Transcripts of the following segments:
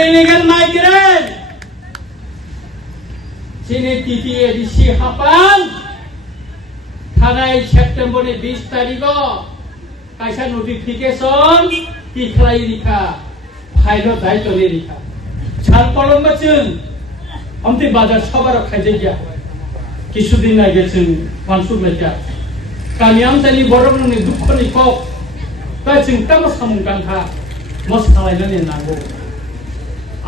illegal migrant sini TTADC Hapang thanai September 20 tarik kaisa notification tiklai rikha file दायित्व ले रखा छाल पलम बच्चन हमते बाजार सबार खाइजे गया किसु दिन आगे चुन मानसूर में क्या कामियाम तनी बरम ने दुख ने कॉक ताचिंग तम समुंगान था मस्तालाइना ने नागो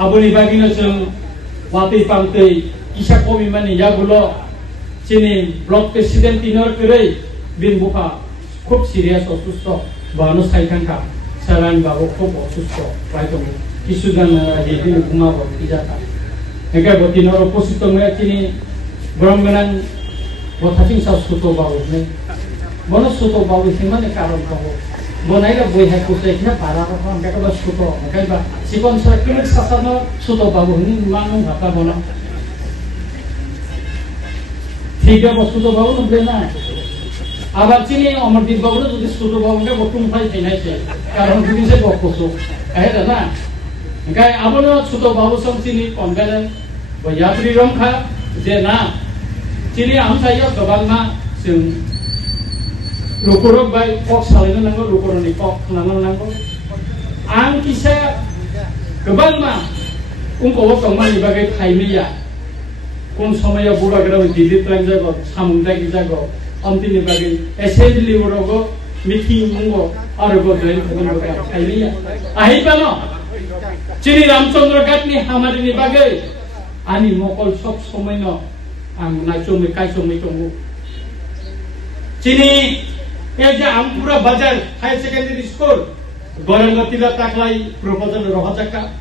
आबोनी बागिना चुन वाते पांगते किसा कोमी माने यागुलो चिनी ब्लॉक प्रेसिडेंट इनर करे बिन बुखा खूब सीरियस असुस्थ बानो साइकान का Saran bawa kopo susu, baik tu. Kisudan jadi rumah bawa ijata. Mereka buat dinor oposito mereka ini berangan buat hati sah susu bawa ni. Mana susu bawa ini mana karam bawa. Mana ira boleh aku seknya para orang mereka buat susu. Mereka buat sikon sekali sasana susu bawa ni mana kata mana. Tiga buat susu bawa tu boleh na. আবার চিনি অমরদীপ বাবু যদি ছোট বাবুকে বটুম phi খাইনাইছে কারণ যদি সে বকসো আহেদা না গায় আবনো ছোট বাবু সম চিনি কনগালেন বয়াত্রী রংখা যে না চিনি আমসাইও গবাংমা जों রুকুরক বাই কক সালাইনো নাंगौ রুকুরনি কক নাंगौ आं किसा गबांमा उंखौ तंमानि बागै थाइमिया कोन समयाव बुराग्राव दिलिप रां जागो सामुंदागि जागो Amtini bagi assembly orang meeting mungo orang dari orang berkata ini ahita no ciri Ramchandra Ghat ni hamari ni bagi ani mokol sok somai no ang naicome kaicome tongu ciri eja Ampura Bazar Higher Secondary School Gorangotila taklai proposal rohajaka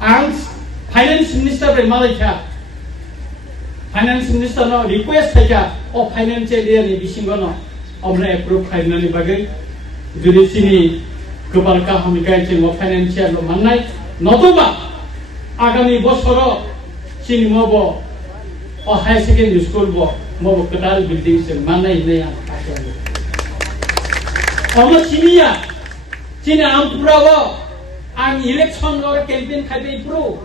ang finance minister Malaysia Finance Minister no request saja of financial year ni bisinggo no omna approve khaina ni bagai judi sini kepala kami kai ceng financial lo manai notoba agami bosoro sini mobo o high secondary school bo mobo kedal building se manai ne yang omna sini ya sini Ampura bo ang election or campaign khai pro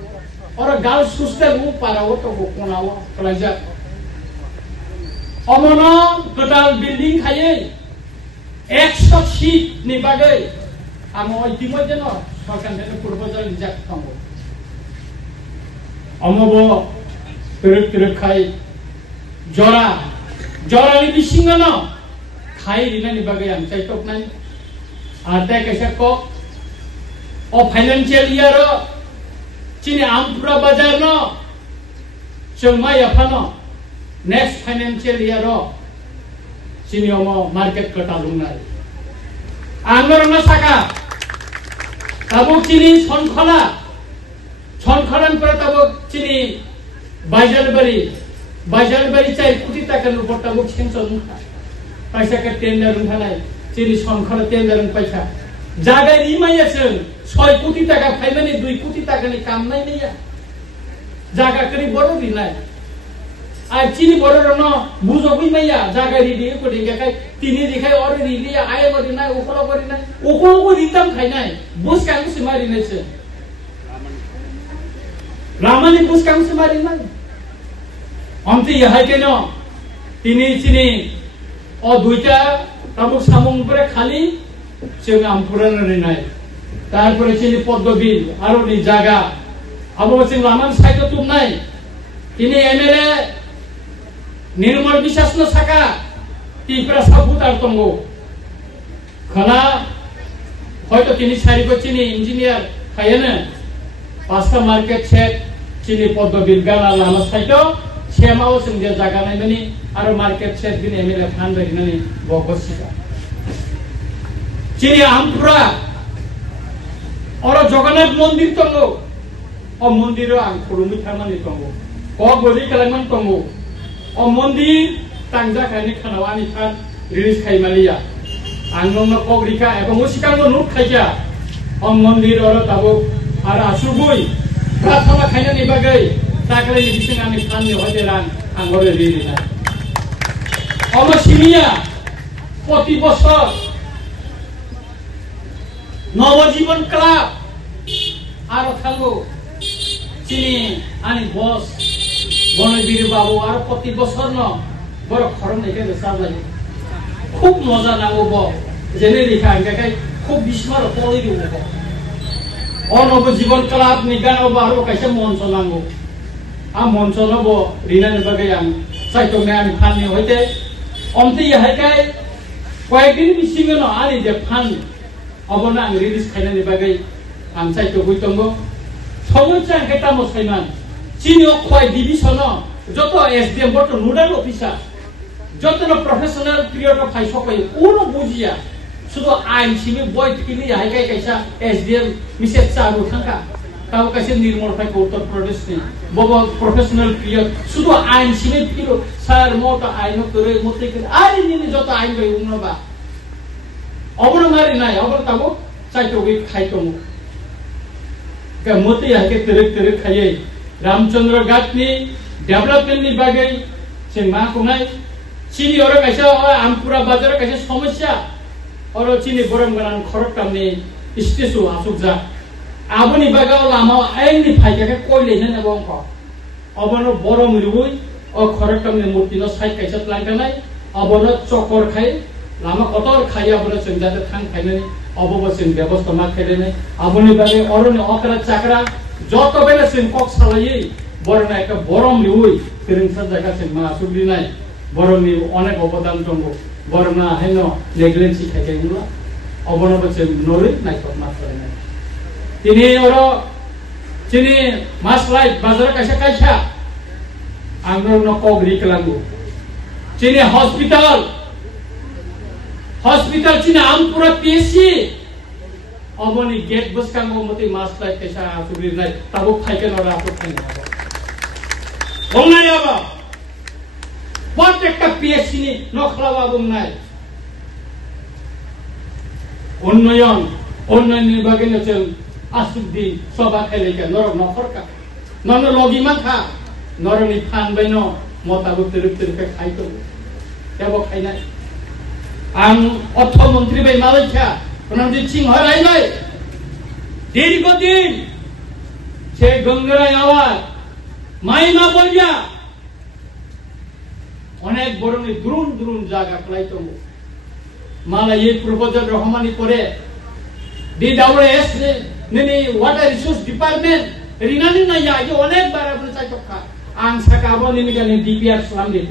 और गाल सुस्ते वो पारा वो तो वो कोना वो कलाजा अमनो total building खाये 100 शीट निबागे आमो इतिमध्ये न सरकारले प्रपोजल रिजेक्ट खामो अमबो तिरक खाय जरा नि बिसिंग न खाय रिना निबागे आम चाइ टक नाय आते कैसे को ओ financial year Cini Ampura Bazar no, cuma ya fano, next financial year ro, cini omo market ketalungan. Anggur na saka, tabu cini sonkolan per tabu cini bazar bari cai kuti takkan lupa tabu cengson, paisa ke tender rungalai, cini sonkolan tender paisa. Jaga lima ya seng, 6 কোটি টাকা ফাইমানে 2 কোটি টাকা নি কাম নাই নিয়া জায়গা করি বড় দিন নাই আর চিনি বড় ন বুঝো বই মাইয়া জায়গা রিডি করে দেখাই তিনি দেখাই অর রিডি আয় বড় নাই ওকলো করি নাই ওকলো কো রিতাম খাই নাই বুঝ কাম সে মারি নাইছে রামানি বুঝ কাম সে মারি নাই অন্তি হাই কেন তিনি চিনি ও দুইটা তাবুক সামুং পরে খালি সে আমপুরা নাই তারপরে চিনি পদ্মবিল আরো নি জায়গা আবু সিং রামান সাইতো তুম নাই তিনি এমএলএ নির্মল বিশ্বাস ন সাকা তিপ্রা সাবুতার তঙ্গো খানা হয়তো তিনি সারিব চিনি ইঞ্জিনিয়ার খায়না পাঁচটা মার্কেট সেট চিনি পদ্মবিল গালা লামা সাইতো সেমাও সিং যে জায়গা নাই মানে আরো মার্কেট সেট দিন এমএলএ খান বেরিনানি বকসিকা চিনি আমপুরা और जगन्नाथ मंदिर तंगो और मंदिर आं खुलुमी थामानि तंगो को गरि कलामन तंगो और मंदिर तांजा खायनि खानावानि खान रिलिज खायमालिया आं नंग कग्रिका एबं मुसिकांगो नुट खायजा और मंदिर और ताबो आरो आसुबुई प्रार्थना खायनानि बागै ताकलानि बिसिंगानि खाननि हदेरान आंगरे रिलिना और सिनिया प्रति बছর নবজীবন club aro thango chini ani boss Bonabir babu aro poti bosor no boro khorom neke besar খুব মজা নাগব জেনে লিখা আঙ্গাকাই খুব বিস্মার পড়ি দিব অনব জীবন কালাপ নিগানব আরো কাইসে মঞ্চ নাঙ্গো আ মঞ্চ নব রিনানি বাগে আং সাইতো ম্যান ফাননি হইতে অমতে ইহাইকাই কয়েকদিন বিসিগনো আনি যে ফান অবনা আং রিলিজ খাইনানি বাগে আং সাইতো হইতঙ্গ সমস্যা আঙ্কেটা মসাইমান চিনি অক্ষয় ডিভিশন যত এসডিএম বট নোডাল অফিসার যতন প্রফেশনাল পিরিয়ড অফ ফাই সকাই কোনো বুঝিয়া শুধু আইন সিমি বই কিনি হাইকাই কাইসা এসডিএম মিসেস চারু থাকা তাও কাছে নির্মল ফাই উত্তর প্রদেশ নি বব প্রফেশনাল পিরিয়ড শুধু আইন সিমি পিরো স্যার মত আইন করে মতে আইন নিনি যত আইন বই উন্নবা অবর মারি নাই অবর তাবো চাইতো গই খাইতমু কে মতে হাইকে তেরে তেরে খাইয়ে রামচন্দ্র ঘাটনি ডেভেলপমেন্ট নি বাগে সে মা কোনাই চিনি ওরা কাছে আমপুরা বাজারে কাছে সমস্যা ওরা চিনি বরম গান খরক কামনি স্টেশু আসুক যা আবনি বাগাও লামা আইনি ফাইকাকে কইলে না এবং ক অবন বরম রুই ও খরক কামনি মূর্তি ন সাইড কাছে লাঙ্কা নাই অবন চকর খাই লামা কতর খাইয়া বলে চিন্তাতে থাং খাইনে অববসিন ব্যবস্থা মা খেলে নাই আবনি বাগে অরনে অকরা চাকরা যত বেলে সিন কক সালাই বরনা একটা বরম রুই তিরিংসা জায়গা সিন মা সুবলি নাই বরংনি অনেক অবদান দङ বরনা হেন নেগলেন্সি থাকেগুলা অবনবছে নরে নাইকক মাত্রায় নাই তিনি ওর চিনি মাস লাইট বাজার কাছে কাইছা আংর নকক রিকলাঙ্গু চিনি হসপিটাল চিনি আমপুরা পিএসসি অবনি গেট বসকাঙ্গ মতে মাস লাইট কাইছা আসুবলি নাই তাবো খাইকে নরা আপু খাই না বংনাই আবা প্রত্যেকটা পিএসসি নি নখলাওয়া বংনাই উন্নয়ন বিভাগে নচল আসুদ্দি সভা খেলেকে নরক নখরকা নন লগিমান খা নরনি ফান বাইন মতাবো তিরুকে খাইতো কেব খাইনাই আং অর্থমন্ত্রী বাই মালইখা প্রণজিৎ সিং হরাই নাই দীর্ঘদিন সে গঙ্গরাই আওয়াজ মাইনা বলিয়া অনেক বরংনি দ্রুন জায়গা খাইতো মালা এই প্রপোজাল রহমানি করে ডিডব্লিউএস নিনি ওয়াটার রিসোর্স ডিপার্টমেন্ট রিনানি না ইয়া যে অনেকবার আপনি চাইতো খা আং সাকাবো নিনি গানি ডিপিআর সালাম দি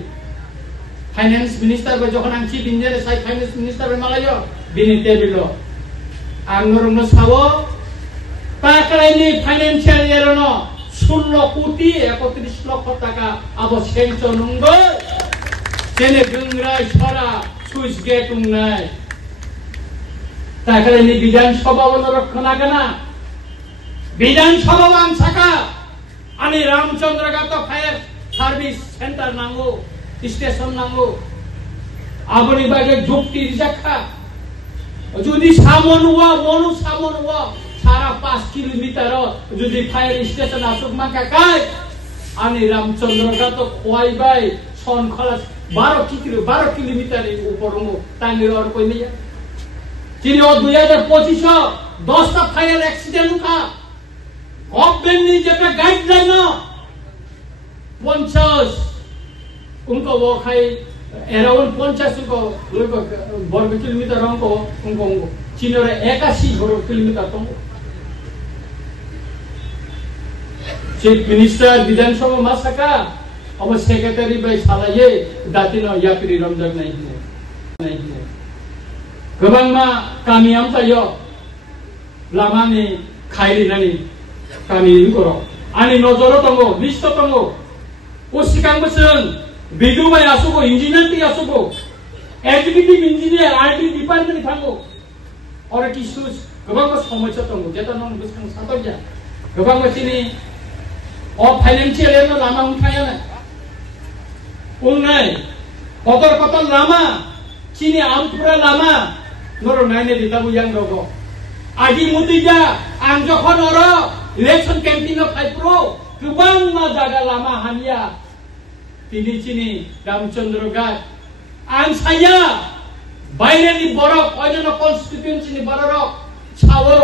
ফাইন্যান্স মিনিস্টার বা যখন আং চিফ ইঞ্জিনিয়ার সাই ফাইন্যান্স মিনিস্টার মালাইও বিনি টেবিলো আং নরম সাবো টাকাইনি ফাইন্যান্সিয়াল ইয়ারনো 16 কোটি 31 লক্ষ টাকা আবো সেঞ্চ নঙ্গ তেনে গংরাই ছড়া সুইচ গেট উন্নয় তাকাইনি বিধানসভা রক্ষণা কেনা বিধানসভা বাং থাকা আমি রামচন্দ্রঘাট ফায়ার সার্ভিস সেন্টার নাঙ্গো স্টেশন নাঙ্গো আবনি বাগে যুক্তি দেখা যদি সামন হওয়া সারা 5 কিলোমিটার যদি ফায়ার স্টেশন আসুক মাকা কাই আমি রামচন্দ্রঘাট খোয়াই বাই সন খলাস 12 কিলোমিটার উপর টাঙ্গির আর কই নিয়া চিনি 2025 10টা ফায়ার অ্যাক্সিডেন্ট খা গভর্নমেন্ট নি যেটা গাইডলাইন 50 उनको वो खाई अराउंड 50 को वर्ग किलोमीटर उनको चीनरे 81 वर्ग किलोमीटर तो चीफ मिनिस्टर विधानसभा मासका अब सेक्रेटरी बाय सालाये दातिनो यापिरि रमजान नहीं गोबांमा गामि आमतायो लामानि खाइलिनानि गामि इनकरो आनि नजरो दंगो लिस्ट दंगो ओसिकां बोसोन बिदुबाय आसुगो इंजिनियर ति आसुगो एग्जीक्यूटिव इंजिनियर आरटी डिपार्टमेंट थांगो और किसु गोबां समस्या दंगो जेता नन बोसखां सातया गोबां चिनि अ फाइनान्शियल एनो लामा उठायाना उन्नाय कतर लामा चिनि आमपुरा लामा नरो नायने दिताबु यां रगो आदि मुदिजा आं जखन अर इलेक्शन कैंपेन फाइप्रो गोबां मा जागा लामा हानिया তিনি চিনি রামচন্দ্রঘাট আং সাইয়া বাইরেনি বরক অন্যান্য কনস্টিটিউয়েন্সিনি বরক ছাও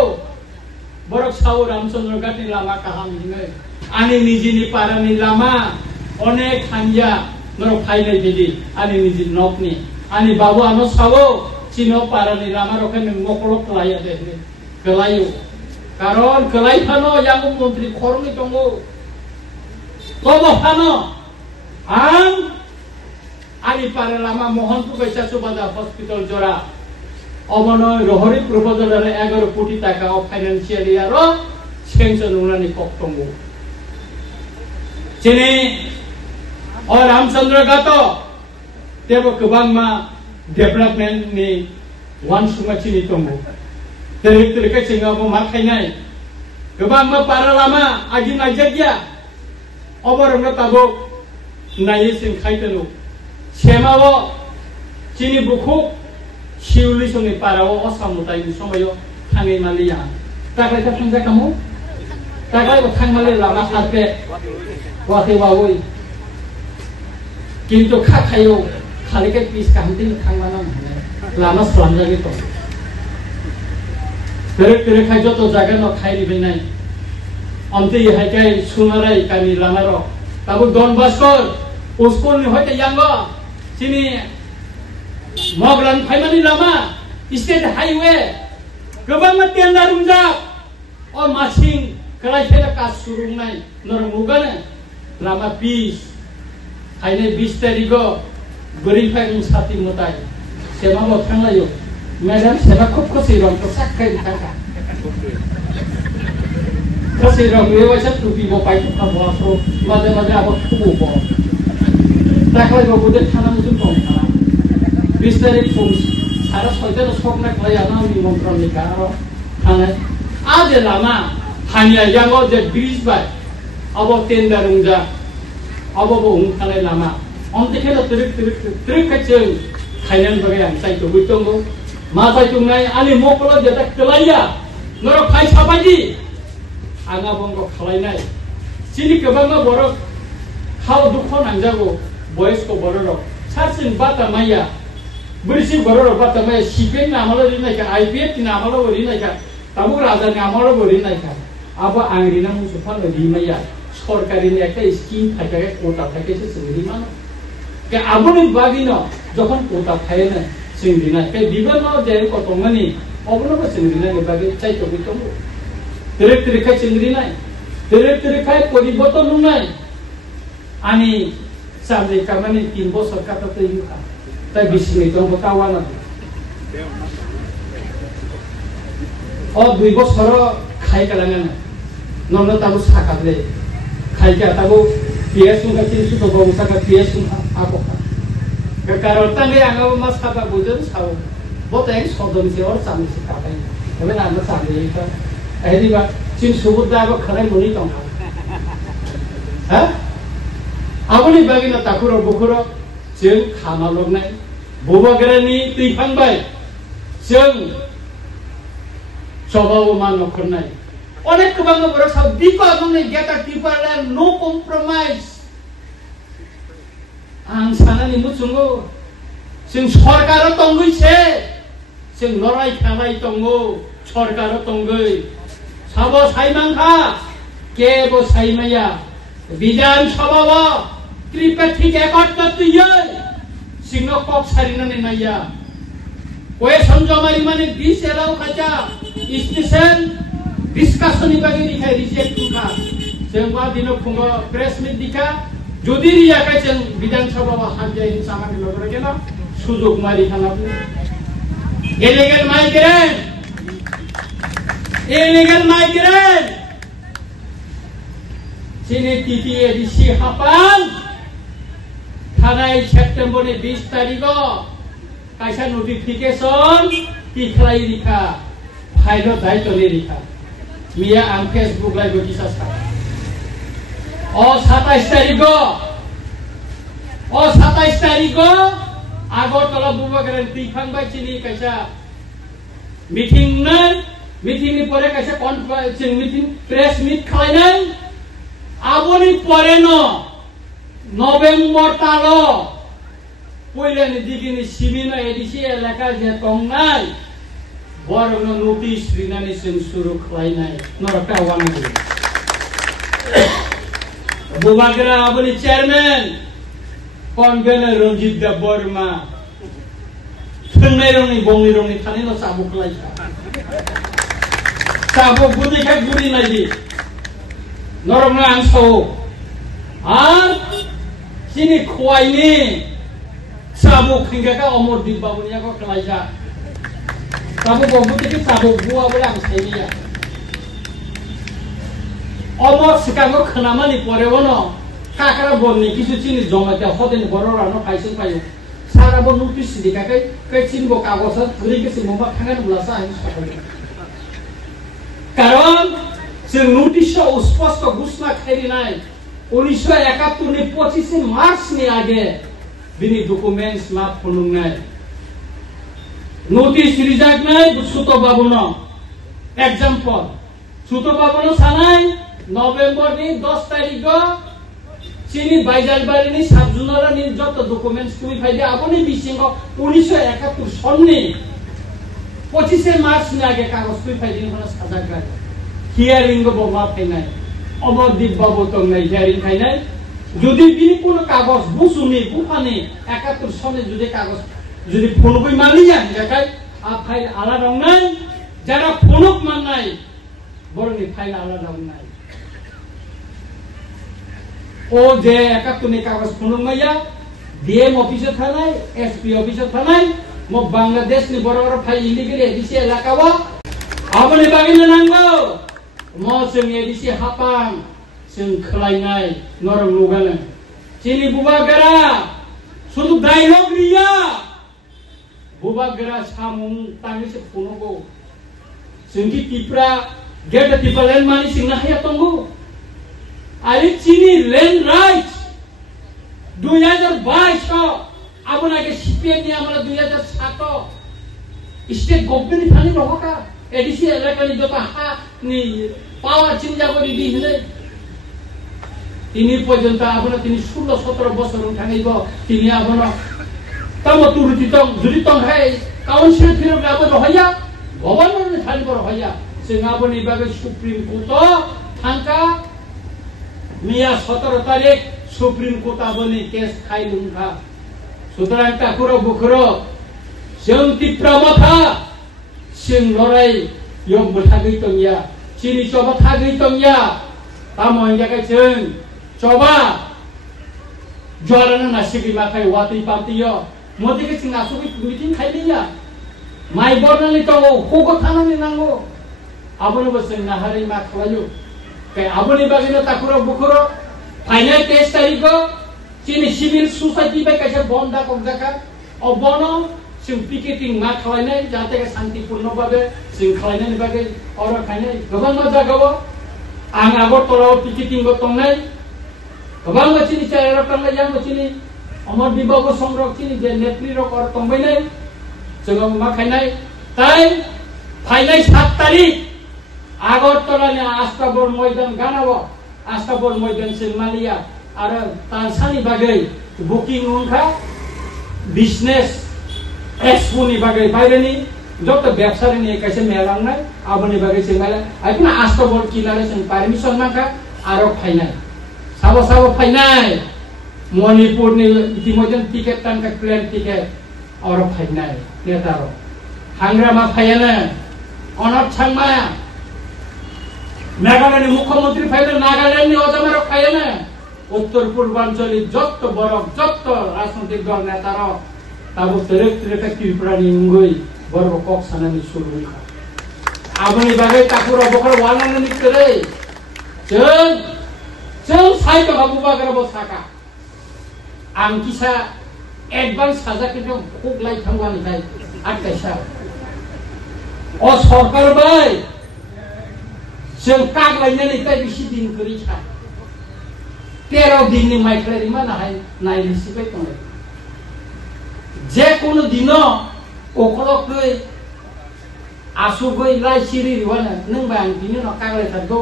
borok sawo Ramchandra Ghat ni lama kaham hingai ani niji ni para ni lama onek hanja norok phainai bidi ani niji nok ni ani babu ano sawo chino para ni lama rokan mokolok kelaya de kelayu karon kelai phano yang menteri khorong ni tongo tobo phano ani para lama Mohanpur Kaisa Subada Hospital Jora অবনয় রহরি প্রপোজালের 11 কোটি টাকা financial ইয়ারও sanction Unani কক্তঙ্গ চেনে ও রামচন্দ্র গাত তেব গোबांमा development नि वान सुमाचिनि दंगो तेरिक तेरिकै सिङावबो मा खायनाय गोबांमा पारा लामा आगि नायजागिया अबरंनो ताबो नायै सिं खायतनो सेमावो चिनि बुखु Siuli sungai parawo osam mutai ni somayo tangai malia. Taklai tak tangga kamu? Taklai tang malia lama harke wate wawoi. Kintu kakayo kaliket pis kantin tang mana lama selam lagi to. Terek kajo to jaga no khairi benai. Amti hai kai sumarai kami lama ro. Tabu Don Bosco uspon ni hoite yanggo sini Moglan Paimani Lama, State Highway, Government Tendarunja, or Masing, Kalashaka Surunai, Normugana, Lama Peace, Haine Bistarigo, Gorifang Sati Mutai, Semamo Tangayo, Madam Sevakosiron to Sakai Kaka. Kosiron, we was up to people by Kabafro, Mother about Kubo. Takao would have come Bistari Fums, Saras Hotel Sokna Klayana, Nimon Nicaro, Hana Ade Lama, Hanya Yango, the Beach by about Tendarunja, Ababo Unkale Lama, on the head of the Trickachu, Hainan Bagan, Saito Witongo, Mata Tunai, Ali Mokolo, the Kalaya, Noro Pai Sabaji, Angabongo Kalanai, Sinikabama Borok, how do Kon and Jago, Boys ko Bororo, Sarsin Bata Maya. Berisi bororo bata mai sipen namalo rinai ka IPF namalo rinai ka tabu raja namalo rinai ka abo angrina musufan rimaya সরকারি একটা scheme থাকে কোটা থাকে সে সুবিধা মানে কে আবনি বাগিনো যখন কোটা থাকে না সিংদিনা কে বিভিন্ন যে কত মানে অবনব সিংদিনা কে বাগে চাইতো বিতো তেরেক তেরেক সিংদিনা তেরেক তেরেক পরিবর্তন নাই আনি সামনে কামানি 3 বছর কাটাতে ইউকা তাই বিশ্বনি তো বতাওয়ানা ও 2 বছর খাই কালাঙ্গা নন তাবু সাকালে খাইকা তাবু পিএস সুঙ্গা তিনসু তো বংসাকা পিএস সুঙ্গা আকোকা কারণ তাঙ্গে আঙ্গাবো মাস খাবা বুঝন সাও বতেং সদমসে অর সামসে কাটাই তবে না আমরা সামনে এইটা এদিবা চিন সুবুদ্দা আবো খালাই মনি তং হ্যাঁ আবনি বাগিনা তাকুরো বুকুরো जों खामालंनाय बबाग्रानि दैखांबाय जों सबाव मान नखरनाय अनेक गोबां बर' साब दिपा बुंनाय गेटा दिपाला नो कम्प्रमाइज आं सानानि मुचुंगो जों सरकार दंगैसे जों लराय खालाय दंगो सरकार दंगै साबो साइमांखा केबो साइमाया बिधान सभाव त्रिपाठिक एकत्रित सिंह कक सारिनानै नाया क्वेश्चन जमारि माने 20 एलाव खाजा स्टेशन डिस्काशन नि बागै दिखाय रिजेक्ट खुखा जों मा दिनो फुङो प्रेस मिट दिखा जदि रियाखै जों विधानसभाव हाजाय सामानि लगरे गेला सुजुग मारि खानाबो इलीगल माइग्रेंट सिनि टीटीएडीसी हापान थानाय सेप्टेम्बरनि 20 तारिखआव कायसा नोटिफिकेशन तिख्लाय रिखा फाइल दायित्वनि रिखा मिया आं फेसबुक लाइभ दिसा सा अ 27 तारिखआव आगरतला बुबाग्रान दैखांबाय चिनि कायसा मिटिंनि परे कायसा कनफारेन्स मिटिं प्रेस मिट खालायनाय आबोनि परे न नभेम्बर तालो पहिलानि दिगिनि सिबिना एडिसि एलाका जे तंनाय बरंनो नोटिस लिरनानै जों सुरु खालामनाय नरका वानांगौ बुबागोरा आबोनि चेयारमेन कनभेनर रंजित दा बर्मा थोंनाय रंनि बंनि रंनि थानायल' साबु खालायसा साबु गुदिखाय गुरि नायदि नरकनो आं सावो आर सिनि खवाइनि साबु खिंगाका अमरदीप बाबुनियाखौ खालायसा साबु बंबुतिखि साबु बुआबो आं सायनिया अमर सिकागो खोनामानि परेवनो काकरा बननि किसु चिनि जमाते हदेन बररानो फाइसन फायो साराबो नोटिस दिखाखै कै चिनबो कागज गुरिकेसि मबा खांगान बुलासा आं सायनि कारण जों नोटिसआव स्पष्ट घोषणा खालामनाय 1971 नि 25 मार्च नि आगे बिनि डकुमेन्ट्स मा फुनुंनाय नोटिस रिजार्टनाय सुतो बाबुनो एग्जाम्पल सुतो बाबुनो सानाय नभेम्बर नि 10 तारिख चिनी बाइजालबारी नि साब जुनारा नि जत डकुमेन्ट्स कुइ फाइदे आबोनि बिसिंग 1971 सननि 25 मार्च नि आगे कागज कुइ फाइदे नि साजाग्रा हियारिंग बमा फाइनाय अमरदीप बाबु तंनाय हियारिंग फाइनाय जुदि बिनि कोनो कागज बुसुनि बुफानि 71 सननि जुदि कागज जुदि फनबो मालिया जाकाय आ फाइल आला दंनाय जारा फनक माननाय बरनि फाइल आला दंनाय ओ जे 71 नि कागज फनमाया डीएम ऑफिसर थानाय एसपी ऑफिसर थानाय म बांग्लादेश नि बरबर फाइल इलिगेल एडिसि एलाकावा आबनि बागिनो नांगौ म जों एडिसि हापां जों खलायनाय नरम नुगाल चिनि बुबागोरा शुद्ध डायलग रिया बुबागोरा सामुं तांगिसे फनगौ जोंनि तिप्रा गेट तिपालेन मानि सिंना हाया तंगौ आरो चिनि लैंड राइट्स 2022 आबोनागे सीपीएम नि आमला 2007 स्टेट गवर्नमेंट थानि रहका एडिसि एलाकानि जता हा नि पावर चिनजाबो दी हने तिनी पर्यंत आबोना तिनी 16-17 बছर थांगैबो तिनी आबोना तम तुरुति तम जुदि तम है काउन्सिल फिरब आबो रहया गवर्नमेंट थानि बर रहया जों आबोनि बागै सुप्रीम कोर्ट थांका मिया 17 तारिख सुप्रीम कोर्ट आबोनि केस खाइलुंखा सुतरां ताकुरो बुखुरो जों तिप्रामथा जों लराय यम बथागै तंया चिनि चबा थागै तंया तामंजाकै जों चबा जराना नासिगि माखाय वाति पार्टियो मोदिके जों नासुगि मिटिं खाइलिया माइ बरनानि तो होगो थानानि नांगौ आबोनो जों नाहारै मा खालायो के आबोनि बागिनो ताकुरो बुखुरो फाइनाल 23 तारिख चिनि सिविल सोसाइटी बे कैसे बन्दा कगजाका अबनो जों पिकेटिं मा खालायनाय जाहाथे शान्तिपूर्ण भाबे जों खालायनायनि बागै और खायनाय गोबां मा जागावो आं आगरतलाव पिकेटिं गो तंनाय गोबां मानसिनि चाइराव तंनाय यां मानसिनि अमरदीप बाबु संरक्षिनि जे नेत्री रक और तंबायनाय जों मा खायनाय ताय फाइनाल 7 तारिख आगरतलानि आस्ताबर मैदान गानाव आस्ताबर मैदान सिलमालिया आरो तालसानि बागै बुकिं उनखा बिजनेस एक्सपोनि बागै बायरेनि जत व्यवसायनि कैसे मेलांनाय आबोनि बागै सिलमाला आइना आस्ताबर किनारे जों परमिशन माखा आरो फाइनाल साबो फाइनाल मणिपुरनि इतिमध्यन टिकेट तानका प्लेन टिकेट और फाइनाल नेतारो हांग्रामा फायना अनत सांमा मेघालयनि मुख्यमंत्री फाइनाल नागालैंडनि अजामारो फायना उत्तर पूर्वांचली जत बरफ जत राजनैतिक दल नेतारो ताबो तेरेक त्रिपुरानि उंगै बरफ कक सानानि सुरुखा आबोनि बागै ताकुरा बखर वानानि तेरै जों साइड बाबुबागरा बसाका आं किसा एडभान्स साजाखिनो खगलाय थांबानिफ्राय आटकायसा अ सरकार बाय जों कागलायनानै ताय बिसि दिन करिसा 13 दिन नि माइक्लारि मा नाहाय नायलिसिबाय तंनाय जे कोनो दिनो अखलकै आसुगै लाइसिरि रिवाना नों बा आं बिनि न कागलाय थारगौ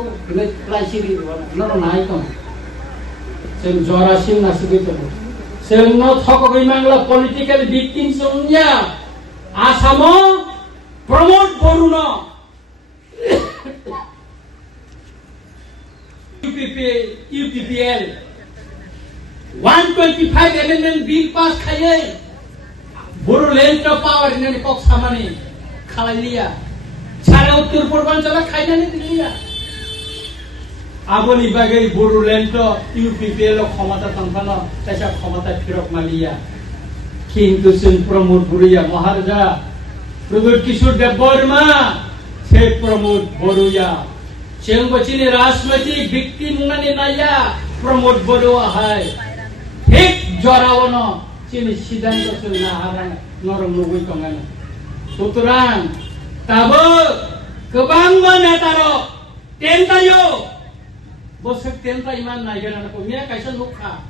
लाइसिरि रिवाना न नाय तं जों जरासिम नासिगै तं जों न थकगै मांगला पलिटिकल विक्टिम जोंनिया आसामाव Pramod Boruna UPPL 125 amendment bill pass khaye Bodoland power in Cox Hamani Kalalia Chara Uttur Purbanjala Khaidani Dilia Aboni Bagai Bodoland UPPL Khomata Tampana Tasha Khomata Pirok Malia King to Sin Pramod Buria Maharaja Rudur Kishur de Borma Se Pramod Boruya Chengbochini Rashmati victim Nani Naya Pramod Borua Hai Hik Jorawono Chini Sidan Tosuna Harang Norum Nugui Tongana Suturan Tabo Kebangma Netaro Tentayo Bosek Tenta Iman Nagana Pumia Kaisan Lukha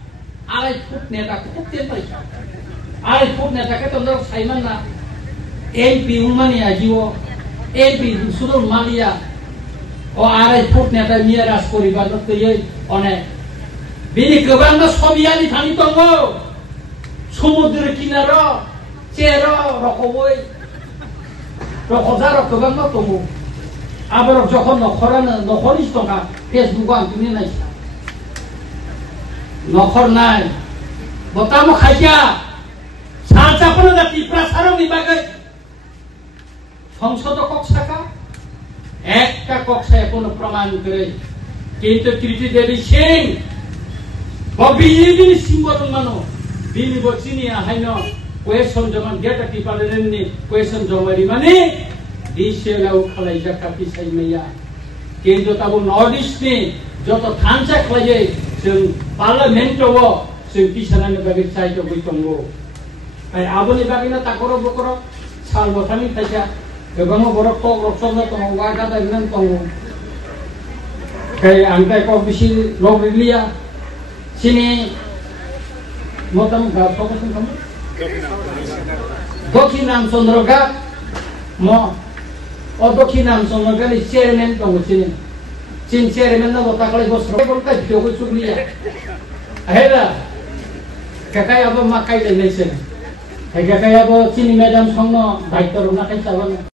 Alai Put Neta Put Tenta Alai Put Neta Ketonor Saimana MP Umani Ajiwo MP Sudur Malia O Alai Put Neta Mia Raskori Badot Ye One Bini Kebangma Sobiani Tani Tongo সমুদ্রের কিনারা চেরা রকবই রকজার কবাং তমু আবার যখন নখরান নখরিস টকা Facebook আনতিনি নাই নখর নাই বতাম খাইয়া সাচাপন জাতি প্রসার বিভাগে সংসদ কক্ষাকা একটা কক্ষা এখনো প্রমাণ করে কিন্তু ত্রিটি দেবী সিং বিজেপি সিম্বল মানো Bini bocini ahino question jaman geta ki palenni question jomari mane dishelau khalai jaka pisai meya kintu tabu northeast ni joto thansa khlaje sing parliament o sing pisanane bagi chai to bitongo ai aboni bagina takoro bokoro sal bothami thaja ebamo borok to roksonga to waga da nan tongo kai angkai ko bisi log rilia sini Motam Gaposan kamu? Dokinam Sondroga Mo Dokinam Sondroga is chairman of the Chin chairman of Takali was Robert Jogulia. Aheda Kakayabo Makai nation. Kakayabo Chini Madam Songo, Dr. Nakai Savan.